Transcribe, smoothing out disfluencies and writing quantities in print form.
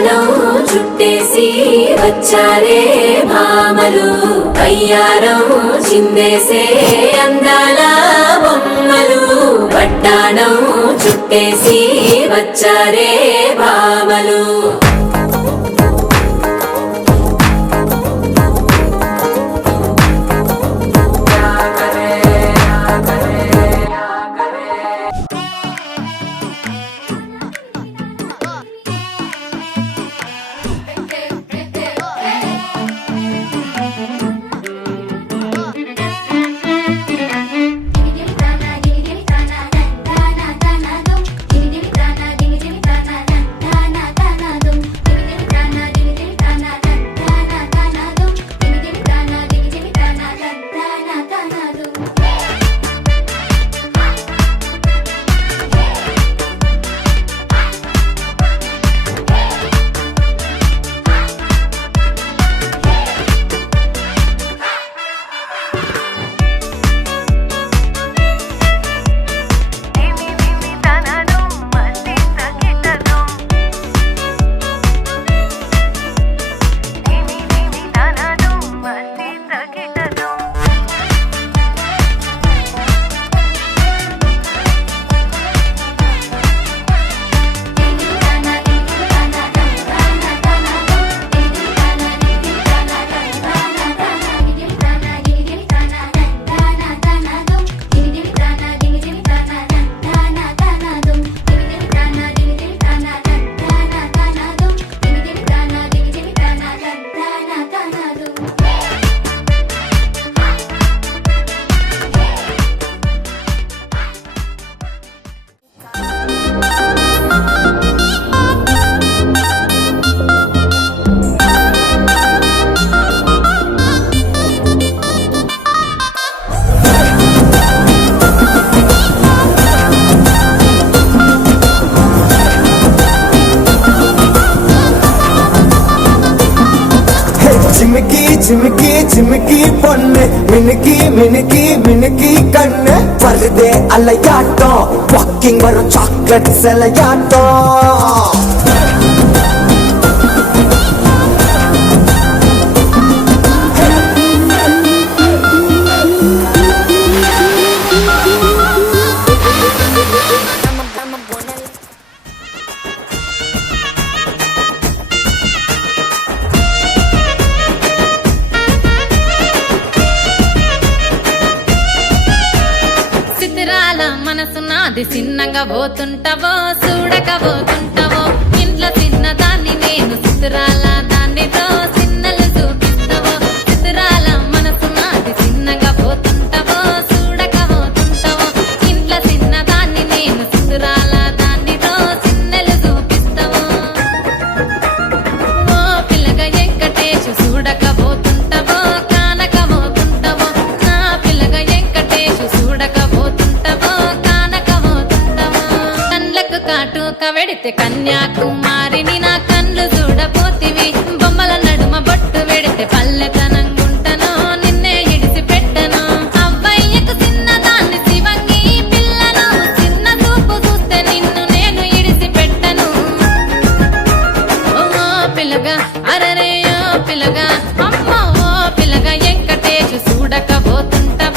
వడ్డాణం చుట్టేసి వచ్చారే భామలు, అయ్యారం చిందేసే అందాల బొమ్మలు. వడ్డాణం చుట్టేసి వచ్చారే భామలు. చిమికి చిమికి చిమికి పొన్ను, మినికి మినికి మినికి కన్ను. வருதே அலையாட்டம், வாக்கிங் வரும் சாக்லேட் சிலையாட்டம். మనసు నాది చిన్నగా పోతుంటావో చూడక పోతుంటావో. ఇంట్లో చిన్న దాన్ని నేను చిత్రాల దాన్నితో చిన్నలు చూపిస్తావో. చిత్రాల మనసు నాది చిన్నగా పోతుంటావో చూడక పోతుంటావో. ఇంట్లో చిన్న దాన్ని నేను చిత్రాల దాన్నితో చిన్నలు చూపిస్తావో. ఓ పిల్లగా వెంకటేశు చూడక పోతుంటావో కానక పోతుంటావో. నా పిల్లగా వెంకటేశు చూడక పోతుంటావో కాటుక వెడితే కన్యాకుమారిని నా కళ్ళు చూడపోతివి. బొమ్మల నడుమ బొట్టు వెడితే పల్లెతనంగుంటను నిన్నే ఇడిసి పెట్టను. అవ్వయ్యకు చిన్నదాన్ని శివంగి పిల్లను, చిన్న చూపు చూస్తే నిన్ను నేను ఇడిసి పెట్టను. ఓ పిల్లగా అరరే ఓ పిల్లగా అమ్మో ఓ పిల్లగా వెంకటేశు చూడకపోతుంటా